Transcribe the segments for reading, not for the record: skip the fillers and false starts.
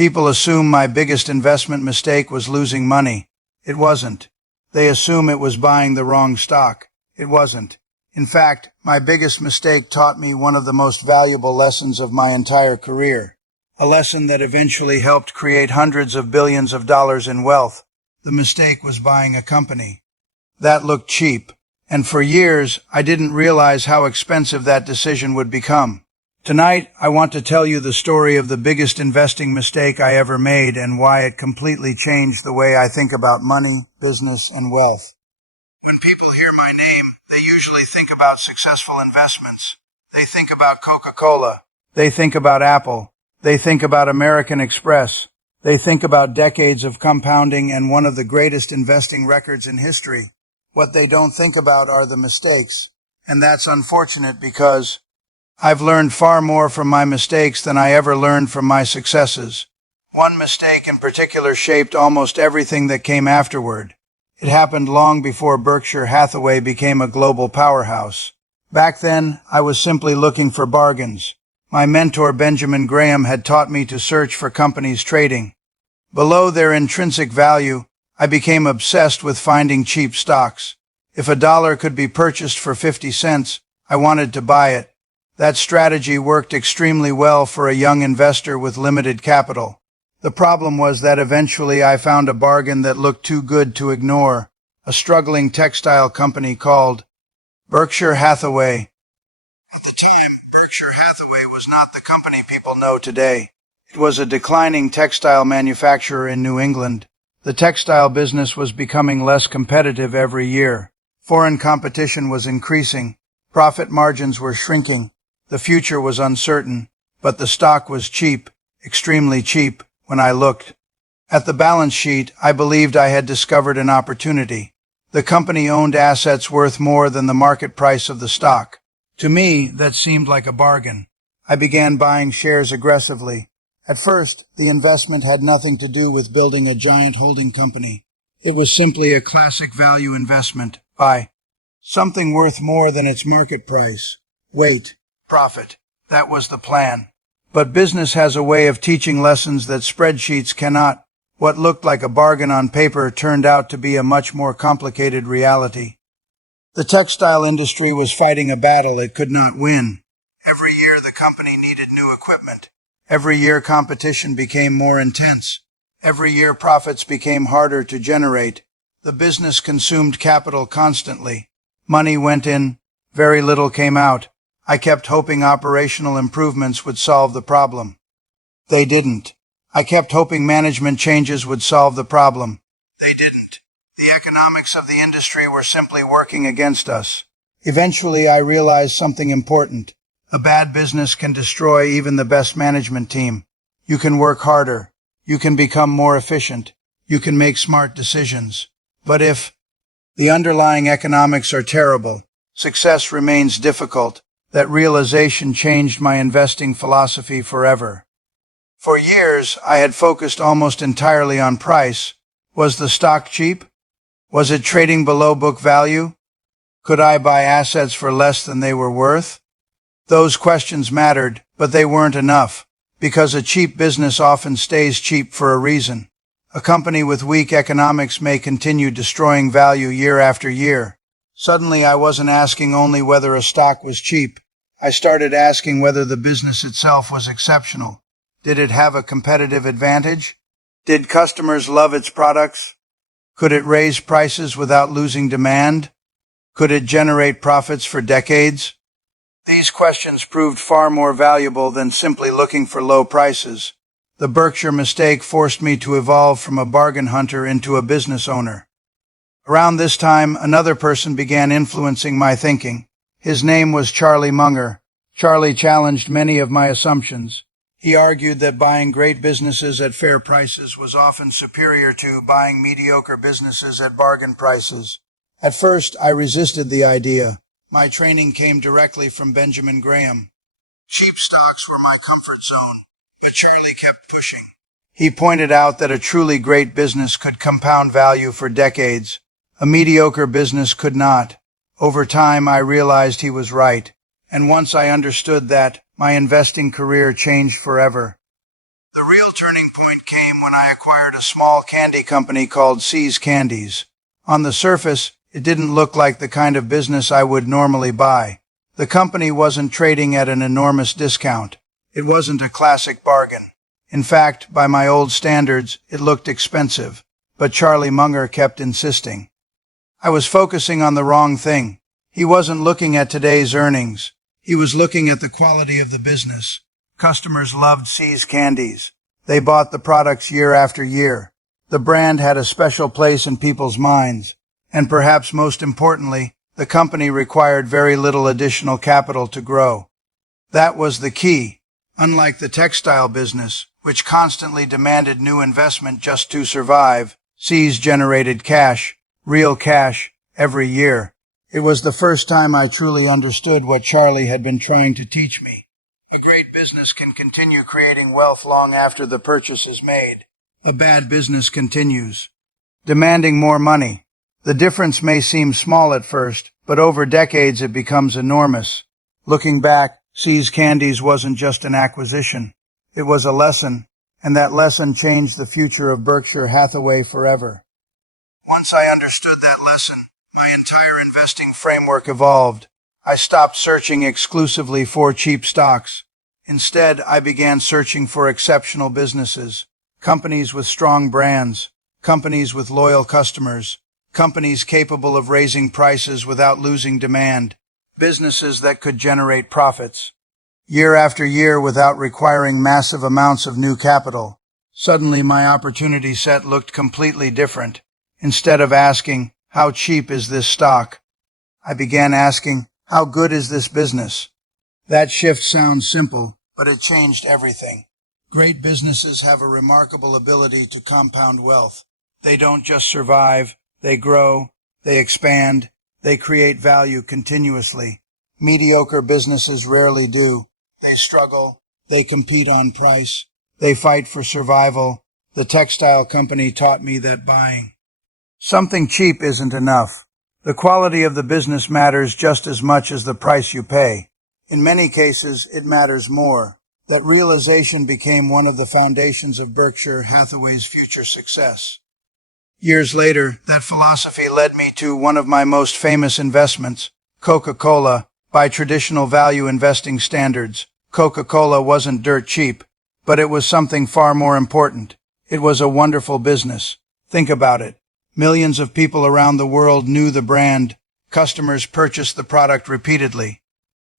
People assume my biggest investment mistake was losing money. It wasn't. They assume it was buying the wrong stock. It wasn't. In fact, my biggest mistake taught me one of the most valuable lessons of my entire career. A lesson that eventually helped create hundreds of billions of dollars in wealth. The mistake was buying a company. That looked cheap, and for years I didn't realize how expensive that decision would become. Tonight, I want to tell you the story of the biggest investing mistake I ever made and why it completely changed the way I think about money, business, and wealth. When people hear my name, they usually think about successful investments. They think about Coca-Cola. They think about Apple. They think about American Express. They think about decades of compounding and one of the greatest investing records in history. What they don't think about are the mistakes. And that's unfortunate because I've learned far more from my mistakes than I ever learned from my successes. One mistake in particular shaped almost everything that came afterward. It happened long before Berkshire Hathaway became a global powerhouse. Back then, I was simply looking for bargains. My mentor Benjamin Graham had taught me to search for companies trading below their intrinsic value. I became obsessed with finding cheap stocks. If a dollar could be purchased for 50 cents, I wanted to buy it. That strategy worked extremely well for a young investor with limited capital. The problem was that eventually I found a bargain that looked too good to ignore, a struggling textile company called Berkshire Hathaway. At the time, Berkshire Hathaway was not the company people know today. It was a declining textile manufacturer in New England. The textile business was becoming less competitive every year. Foreign competition was increasing. Profit margins were shrinking. The future was uncertain, but the stock was cheap, extremely cheap, when I looked. At the balance sheet, I believed I had discovered an opportunity. The company owned assets worth more than the market price of the stock. To me, that seemed like a bargain. I began buying shares aggressively. At first, the investment had nothing to do with building a giant holding company. It was simply a classic value investment. Buy something worth more than its market price. Wait. Profit. That was the plan. But business has a way of teaching lessons that spreadsheets cannot. What looked like a bargain on paper turned out to be a much more complicated reality. The textile industry was fighting a battle it could not win. Every year the company needed new equipment. Every year competition became more intense. Every year profits became harder to generate. The business consumed capital constantly. Money went in, very little came out. I kept hoping operational improvements would solve the problem. They didn't. I kept hoping management changes would solve the problem. They didn't. The economics of the industry were simply working against us. Eventually, I realized something important. A bad business can destroy even the best management team. You can work harder. You can become more efficient. You can make smart decisions. But if the underlying economics are terrible, success remains difficult. That realization changed my investing philosophy forever. For years, I had focused almost entirely on price. Was the stock cheap? Was it trading below book value? Could I buy assets for less than they were worth? Those questions mattered, but they weren't enough, because a cheap business often stays cheap for a reason. A company with weak economics may continue destroying value year after year. Suddenly, I wasn't asking only whether a stock was cheap. I started asking whether the business itself was exceptional. Did it have a competitive advantage? Did customers love its products? Could it raise prices without losing demand? Could it generate profits for decades? These questions proved far more valuable than simply looking for low prices. The Berkshire mistake forced me to evolve from a bargain hunter into a business owner. Around this time, another person began influencing my thinking. His name was Charlie Munger. Charlie challenged many of my assumptions. He argued that buying great businesses at fair prices was often superior to buying mediocre businesses at bargain prices. At first, I resisted the idea. My training came directly from Benjamin Graham. Cheap stocks were my comfort zone, but Charlie kept pushing. He pointed out that a truly great business could compound value for decades. A mediocre business could not. Over time, I realized he was right. And once I understood that, my investing career changed forever. The real turning point came when I acquired a small candy company called See's Candies. On the surface, it didn't look like the kind of business I would normally buy. The company wasn't trading at an enormous discount. It wasn't a classic bargain. In fact, by my old standards, it looked expensive. But Charlie Munger kept insisting. I was focusing on the wrong thing. He wasn't looking at today's earnings. He was looking at the quality of the business. Customers loved See's Candies. They bought the products year after year. The brand had a special place in people's minds. And perhaps most importantly, the company required very little additional capital to grow. That was the key. Unlike the textile business, which constantly demanded new investment just to survive, See's generated cash, real cash, every year. It was the first time I truly understood what Charlie had been trying to teach me. A great business can continue creating wealth long after the purchase is made. A bad business continues, demanding more money. The difference may seem small at first, but over decades it becomes enormous. Looking back, See's Candies wasn't just an acquisition. It was a lesson, and that lesson changed the future of Berkshire Hathaway forever. Once I understood that lesson, my entire investing framework evolved. I stopped searching exclusively for cheap stocks. Instead, I began searching for exceptional businesses, companies with strong brands, companies with loyal customers, companies capable of raising prices without losing demand, businesses that could generate profits year after year without requiring massive amounts of new capital. Suddenly, my opportunity set looked completely different. Instead of asking, "How cheap is this stock?" I began asking, "How good is this business?" That shift sounds simple, but it changed everything. Great businesses have a remarkable ability to compound wealth. They don't just survive, they grow, they expand, they create value continuously. Mediocre businesses rarely do. They struggle, they compete on price, they fight for survival. The textile company taught me that buying something cheap isn't enough. The quality of the business matters just as much as the price you pay. In many cases, it matters more. That realization became one of the foundations of Berkshire Hathaway's future success. Years later, that philosophy led me to one of my most famous investments, Coca-Cola. By traditional value investing standards, Coca-Cola wasn't dirt cheap, but it was something far more important. It was a wonderful business. Think about it. Millions of people around the world knew the brand. Customers purchased the product repeatedly.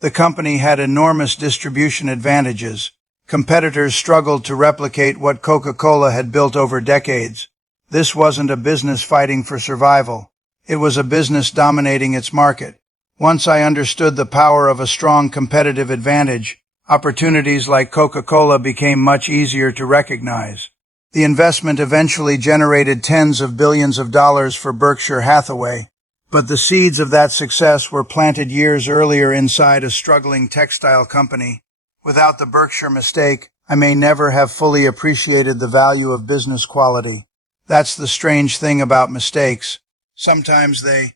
The company had enormous distribution advantages. Competitors struggled to replicate what Coca-Cola had built over decades. This wasn't a business fighting for survival. It was a business dominating its market. Once I understood the power of a strong competitive advantage, opportunities like Coca-Cola became much easier to recognize. The investment eventually generated tens of billions of dollars for Berkshire Hathaway, but the seeds of that success were planted years earlier inside a struggling textile company. Without the Berkshire mistake, I may never have fully appreciated the value of business quality. That's the strange thing about mistakes. Sometimes they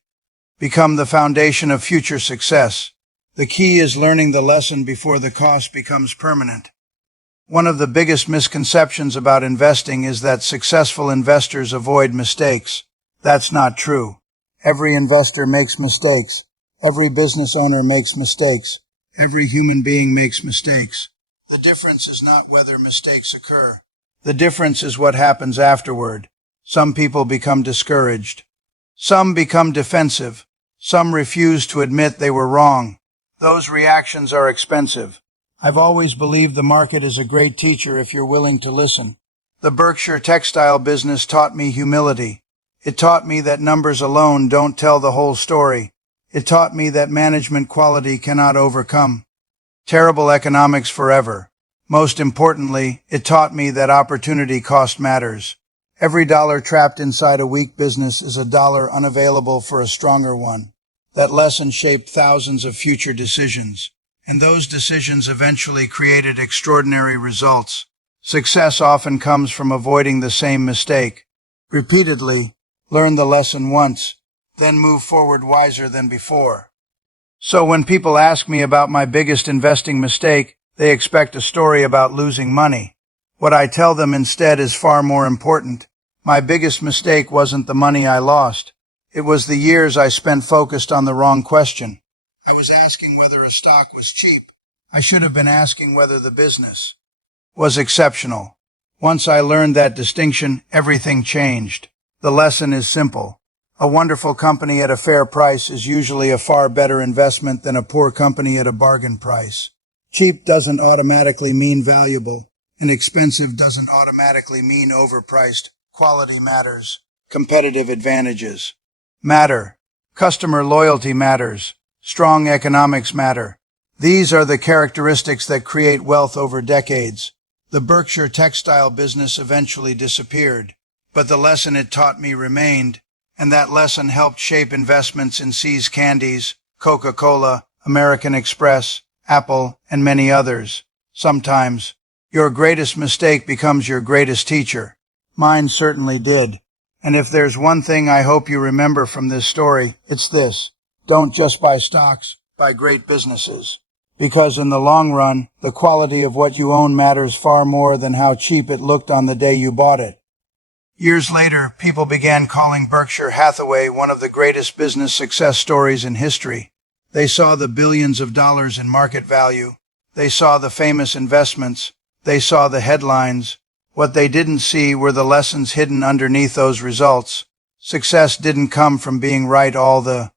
become the foundation of future success. The key is learning the lesson before the cost becomes permanent. One of the biggest misconceptions about investing is that successful investors avoid mistakes. That's not true. Every investor makes mistakes. Every business owner makes mistakes. Every human being makes mistakes. The difference is not whether mistakes occur. The difference is what happens afterward. Some people become discouraged. Some become defensive. Some refuse to admit they were wrong. Those reactions are expensive. I've always believed the market is a great teacher if you're willing to listen. The Berkshire textile business taught me humility. It taught me that numbers alone don't tell the whole story. It taught me that management quality cannot overcome terrible economics forever. Most importantly, it taught me that opportunity cost matters. Every dollar trapped inside a weak business is a dollar unavailable for a stronger one. That lesson shaped thousands of future decisions, and those decisions eventually created extraordinary results. Success often comes from avoiding the same mistake. Repeatedly, learn the lesson once, then move forward wiser than before. So when people ask me about my biggest investing mistake, they expect a story about losing money. What I tell them instead is far more important. My biggest mistake wasn't the money I lost. It was the years I spent focused on the wrong question. I was asking whether a stock was cheap. I should have been asking whether the business was exceptional. Once I learned that distinction, everything changed. The lesson is simple. A wonderful company at a fair price is usually a far better investment than a poor company at a bargain price. Cheap doesn't automatically mean valuable, and expensive doesn't automatically mean overpriced. Quality matters. Competitive advantages matter. Customer loyalty matters. Strong economics matter. These are the characteristics that create wealth over decades. The Berkshire textile business eventually disappeared, but the lesson it taught me remained, and that lesson helped shape investments in See's Candies, Coca-Cola, American Express, Apple, and many others. Sometimes, your greatest mistake becomes your greatest teacher. Mine certainly did. And if there's one thing I hope you remember from this story, it's this. Don't just buy stocks, buy great businesses. Because in the long run, the quality of what you own matters far more than how cheap it looked on the day you bought it. Years later, people began calling Berkshire Hathaway one of the greatest business success stories in history. They saw the billions of dollars in market value. They saw the famous investments. They saw the headlines. What they didn't see were the lessons hidden underneath those results. Success didn't come from being right all the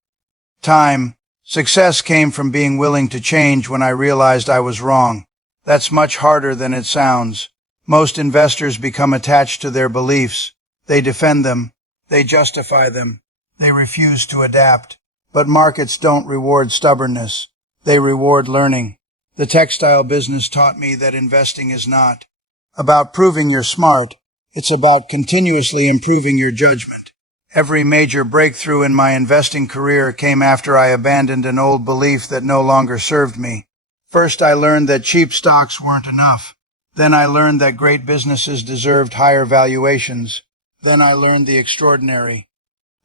time. Success came from being willing to change when I realized I was wrong. That's much harder than it sounds. Most investors become attached to their beliefs. They defend them. They justify them. They refuse to adapt. But markets don't reward stubbornness. They reward learning. The textile business taught me that investing is not about proving you're smart. It's about continuously improving your judgment. Every major breakthrough in my investing career came after I abandoned an old belief that no longer served me. First, I learned that cheap stocks weren't enough. Then I learned that great businesses deserved higher valuations. Then I learned the extraordinary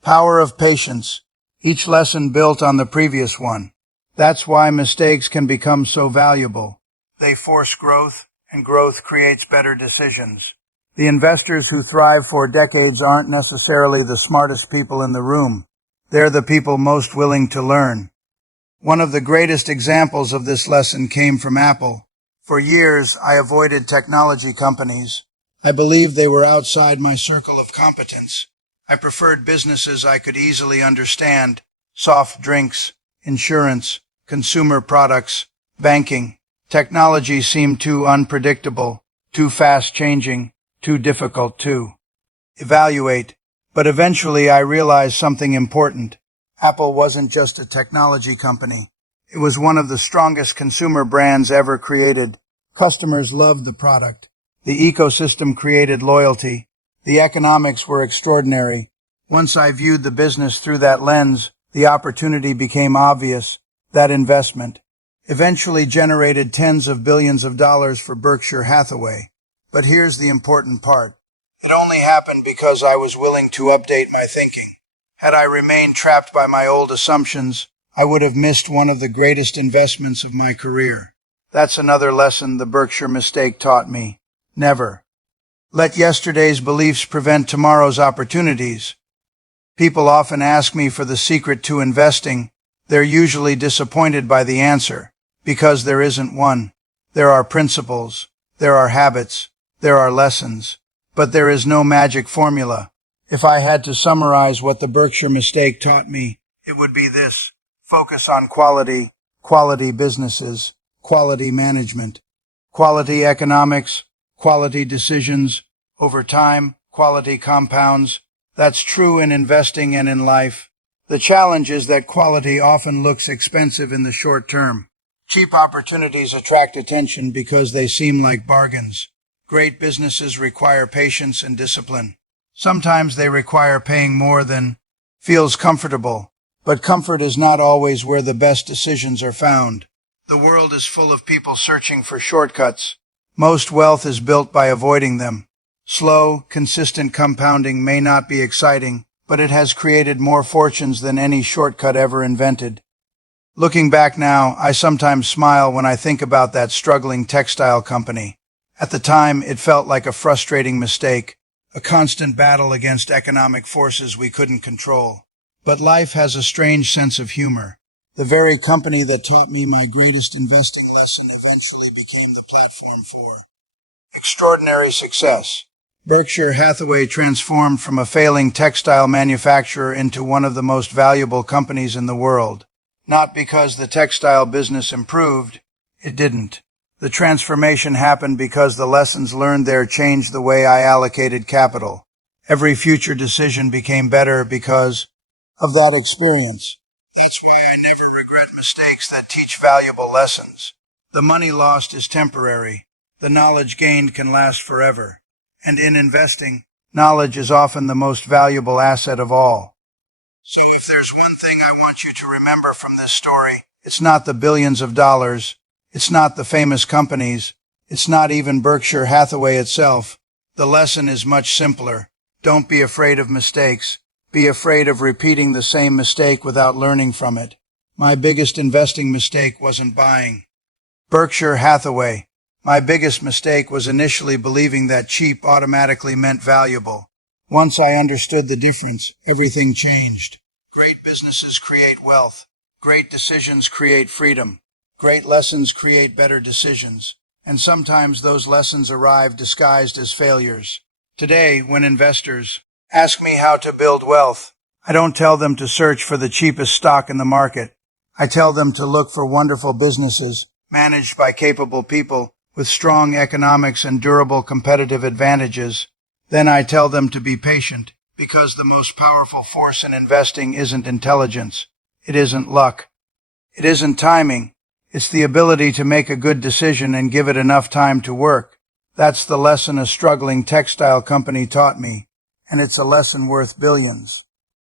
power of patience. Each lesson built on the previous one. That's why mistakes can become so valuable. They force growth, and growth creates better decisions. The investors who thrive for decades aren't necessarily the smartest people in the room. They're the people most willing to learn. One of the greatest examples of this lesson came from Apple. For years, I avoided technology companies. I believed they were outside my circle of competence. I preferred businesses I could easily understand: soft drinks, insurance, consumer products, banking. Technology seemed too unpredictable, too fast-changing, too difficult to evaluate. But eventually I realized something important. Apple wasn't just a technology company. It was one of the strongest consumer brands ever created. Customers loved the product. The ecosystem created loyalty. The economics were extraordinary. Once I viewed the business through that lens, the opportunity became obvious. That investment eventually generated tens of billions of dollars for Berkshire Hathaway. But here's the important part. It only happened because I was willing to update my thinking. Had I remained trapped by my old assumptions, I would have missed one of the greatest investments of my career. That's another lesson the Berkshire mistake taught me. Never let yesterday's beliefs prevent tomorrow's opportunities. People often ask me for the secret to investing. They're usually disappointed by the answer, because there isn't one. There are principles. There are habits. There are lessons. But there is no magic formula. If I had to summarize what the Berkshire mistake taught me, it would be this: focus on quality, quality businesses, quality management, quality economics, quality decisions. Over time, quality compounds. That's true in investing and in life. The challenge is that quality often looks expensive in the short term. Cheap opportunities attract attention because they seem like bargains. Great businesses require patience and discipline. Sometimes they require paying more than feels comfortable, but comfort is not always where the best decisions are found. The world is full of people searching for shortcuts. Most wealth is built by avoiding them. Slow, consistent compounding may not be exciting, but it has created more fortunes than any shortcut ever invented. Looking back now, I sometimes smile when I think about that struggling textile company. At the time, it felt like a frustrating mistake, a constant battle against economic forces we couldn't control. But life has a strange sense of humor. The very company that taught me my greatest investing lesson eventually became the platform for extraordinary success. Berkshire Hathaway transformed from a failing textile manufacturer into one of the most valuable companies in the world. Not because the textile business improved, it didn't. The transformation happened because the lessons learned there changed the way I allocated capital. Every future decision became better because of that experience. That's why I never regret mistakes that teach valuable lessons. The money lost is temporary. The knowledge gained can last forever. And in investing, knowledge is often the most valuable asset of all. So if there's one thing I want you to remember from this story, it's not the billions of dollars, it's not the famous companies, it's not even Berkshire Hathaway itself. The lesson is much simpler. Don't be afraid of mistakes. Be afraid of repeating the same mistake without learning from it. My biggest investing mistake wasn't buying Berkshire Hathaway. My biggest mistake was initially believing that cheap automatically meant valuable. Once I understood the difference, everything changed. Great businesses create wealth. Great decisions create freedom. Great lessons create better decisions. And sometimes those lessons arrive disguised as failures. Today, when investors ask me how to build wealth, I don't tell them to search for the cheapest stock in the market. I tell them to look for wonderful businesses managed by capable people with strong economics and durable competitive advantages. Then I tell them to be patient, because the most powerful force in investing isn't intelligence. It isn't luck. It isn't timing. It's the ability to make a good decision and give it enough time to work. That's the lesson a struggling textile company taught me, and it's a lesson worth billions.